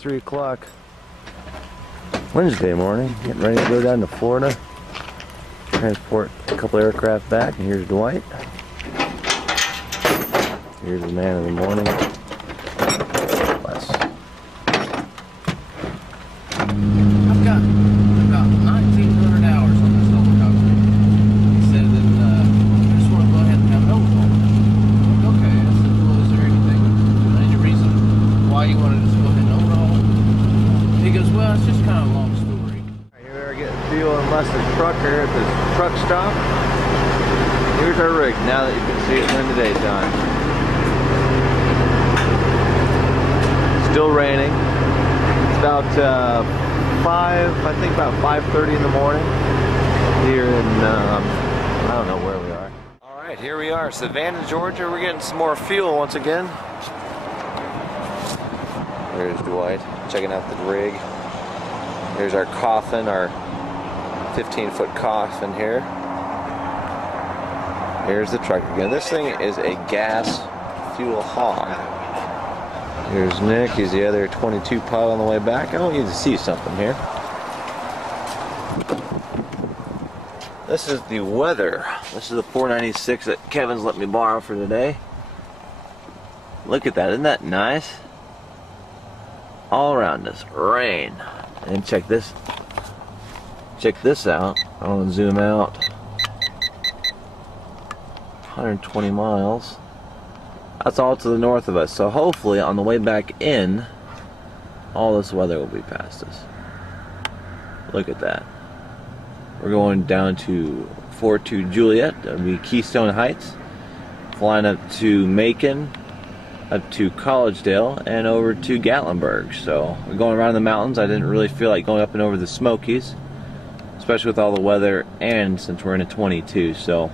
3 o'clock Wednesday morning. Getting ready to go down to Florida. Transport a couple aircraft back, and here's Dwight. Here's the man of the morning. Bless. I've got about 1,900 hours on this helicopter. He said that I just want to go ahead and have an overhaul. Okay, I said, well, is there any reason why you want to just go ahead and overhaul it? He goes, well, it's just kind of a long story. Here we are getting fuel and less than truck here at this truck stop. Here's our rig, now that you can see it in the daytime. Still raining. It's about 5:30 in the morning here in, I don't know where we are. Alright, here we are, Savannah, Georgia. We're getting some more fuel once again. There's Dwight, checking out the rig. There's our coffin, our 15-foot coffin here. Here's the truck again. This thing is a gas fuel hog. Here's Nick, he's the other 22 pilot on the way back. I want you to see something here. This is the weather. This is the 496 that Kevin's let me borrow for today. Look at that, isn't that nice? All around us, rain. And check this out. I want to zoom out. 120 miles. That's all to the north of us. So hopefully on the way back in, all this weather will be past us. Look at that. We're going down to Fort to Juliet. That'll be Keystone Heights. Flying up to Macon, up to Collegedale, and over to Gatlinburg. So we're going around the mountains. I didn't really feel like going up and over the Smokies, especially with all the weather, and since we're in a 22. So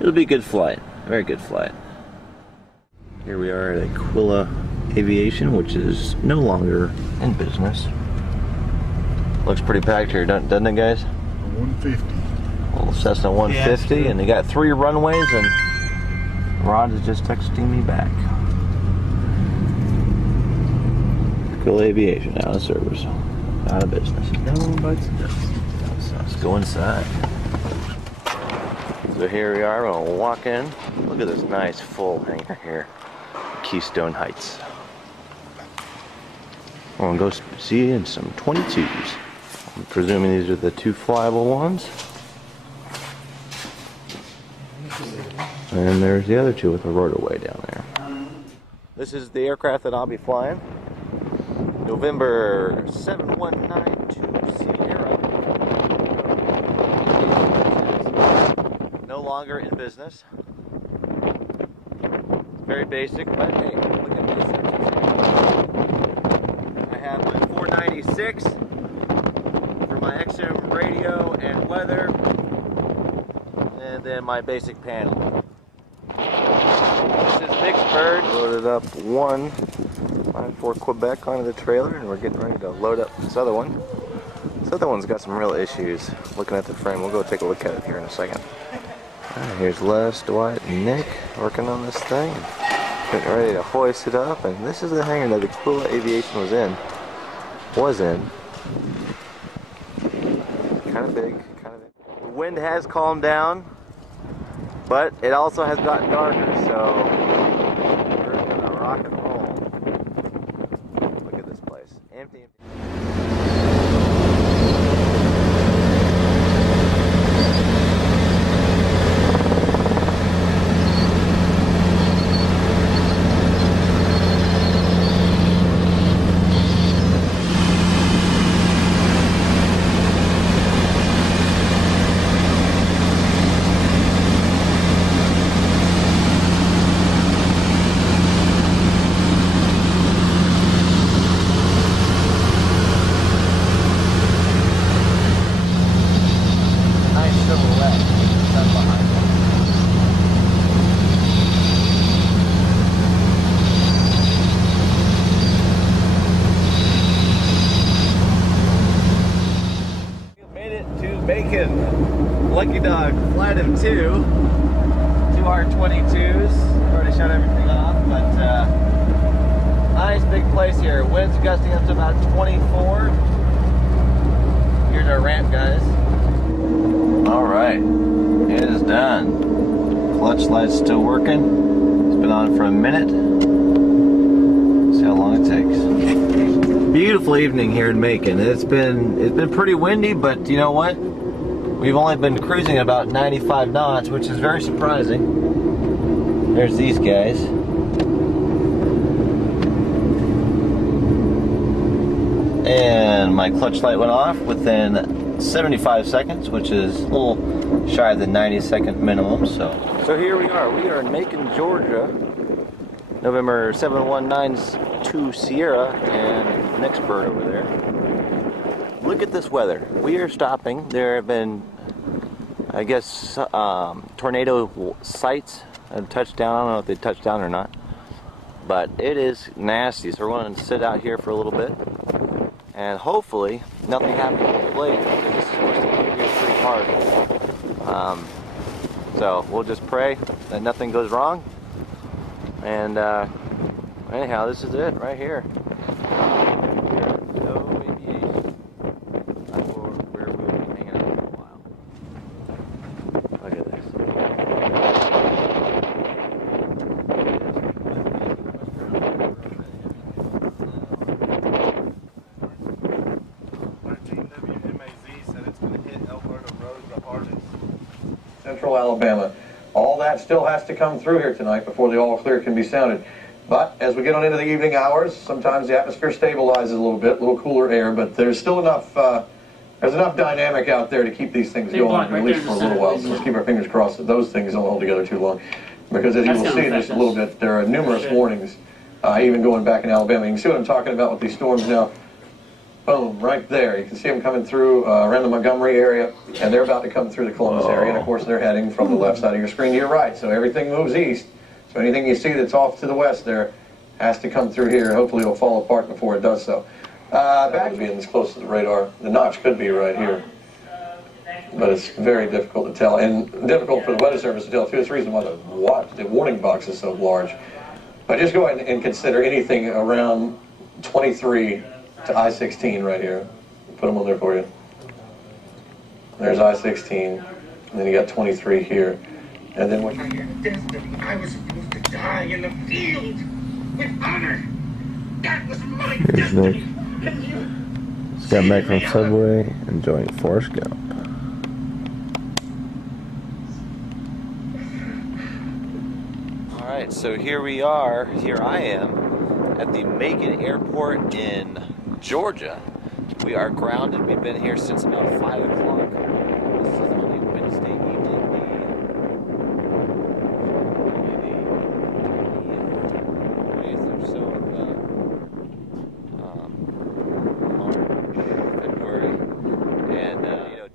it'll be a good flight. A very good flight. Here we are at Aquila Aviation, which is no longer in business. Looks pretty packed here, doesn't it, guys? 150. Well, Cessna 150, yeah, and they got 3 runways, and Rod is just texting me back. Aquila Aviation, out of service, out of business. No one bites the dust. So let's go inside. So here we are, we're gonna walk in. Look at this nice full hangar here. Keystone Heights. I'm gonna go see in some 22s. I'm presuming these are the 2 flyable ones. And there's the other 2 with the rotorway down there. This is the aircraft that I'll be flying. November 7192 Sierra. No longer in business. Very basic, but hey, look at this. I have my 496 for my XM radio and weather, and then my basic panel. This is Nick's bird. Loaded up 154 Quebec onto the trailer, and we're getting ready to load up this other one. This other one's got some real issues. Looking at the frame, we'll go take a look at it here in a second. Alright, here's Les, Dwight, and Nick working on this thing. Getting ready to hoist it up, and this is the hangar that Aquila Aviation was in. Kind of big, kind of big. The wind has calmed down, but it also has gotten darker, so we're gonna rock and roll. Look at this place. Empty. Macon, Lucky Dog, flight of 2 R22s. Already shut everything off, but nice big place. place here. Winds gusting up to about 24. Here's our ramp, guys. Alright, it is done. Clutch light's still working. It's been on for a minute. See how long it takes. Beautiful evening here in Macon. It's been pretty windy, but you know what? We've only been cruising about 95 knots, which is very surprising. There's these guys. And my clutch light went off within 75 seconds, which is a little shy of the 90-second minimum. So here we are. We are in Macon, Georgia. November 7192 Sierra, and next bird over there. Look at this weather. We are stopping. There have been, I guess, tornado sites have touched down. I don't know if they touched down or not, but it is nasty. So we're going to sit out here for a little bit, and hopefully nothing happens with the blade, because this is supposed to keep here pretty hard. So we'll just pray that nothing goes wrong. And anyhow, this is it right here. No aviation. That's where we'll be hanging out for a while. Look at this. WMAZ said it's going to hit Alberta Road the hardest. Central Alabama. All that still has to come through here tonight before the all clear can be sounded. But as we get on into the evening hours, sometimes the atmosphere stabilizes a little bit, a little cooler air, but there's still enough, there's enough dynamic out there to keep these things going, at least for a little while. So let's keep our fingers crossed that those things don't hold together too long. Because as you will see in just a little bit, there are numerous warnings, even going back in Alabama. You can see what I'm talking about with these storms now. Boom, right there. You can see them coming through around the Montgomery area, and they're about to come through the Columbus area, and of course they're heading from the left side of your screen to your right, so everything moves east. So anything you see that's off to the west there has to come through here. Hopefully it'll fall apart before it does so. Back being this close to the radar, the notch could be right here, but it's very difficult to tell, and difficult for the Weather Service to tell too. That's the reason why the warning box is so large. But just go ahead and consider anything around 23 to I-16 right here. Put them on there for you. There's I-16, and then you got 23 here. And then what? Destiny. I was supposed to die in the field with honor. That was my destiny. Just got back from Subway, enjoying Forrest Gump. Alright, so here we are, here I am, at the Macon Airport in Georgia. We are grounded. We've been here since about 5 o'clock. This is only Wednesday evening, the 20th or so of March, February, and you know,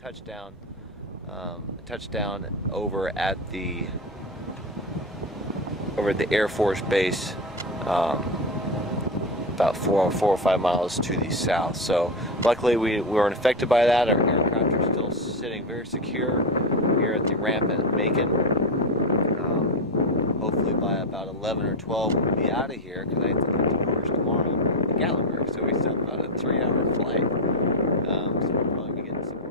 touchdown over at the Air Force Base. About 4 or 5 miles to the south. So luckily we weren't affected by that. Our aircraft are still sitting very secure here at the ramp at Macon. Hopefully by about 11 or 12 we'll be out of here, because I have to leave to Forest tomorrow to Gatlinburg. So we still have about a 3-hour flight. So we'll probably be getting some more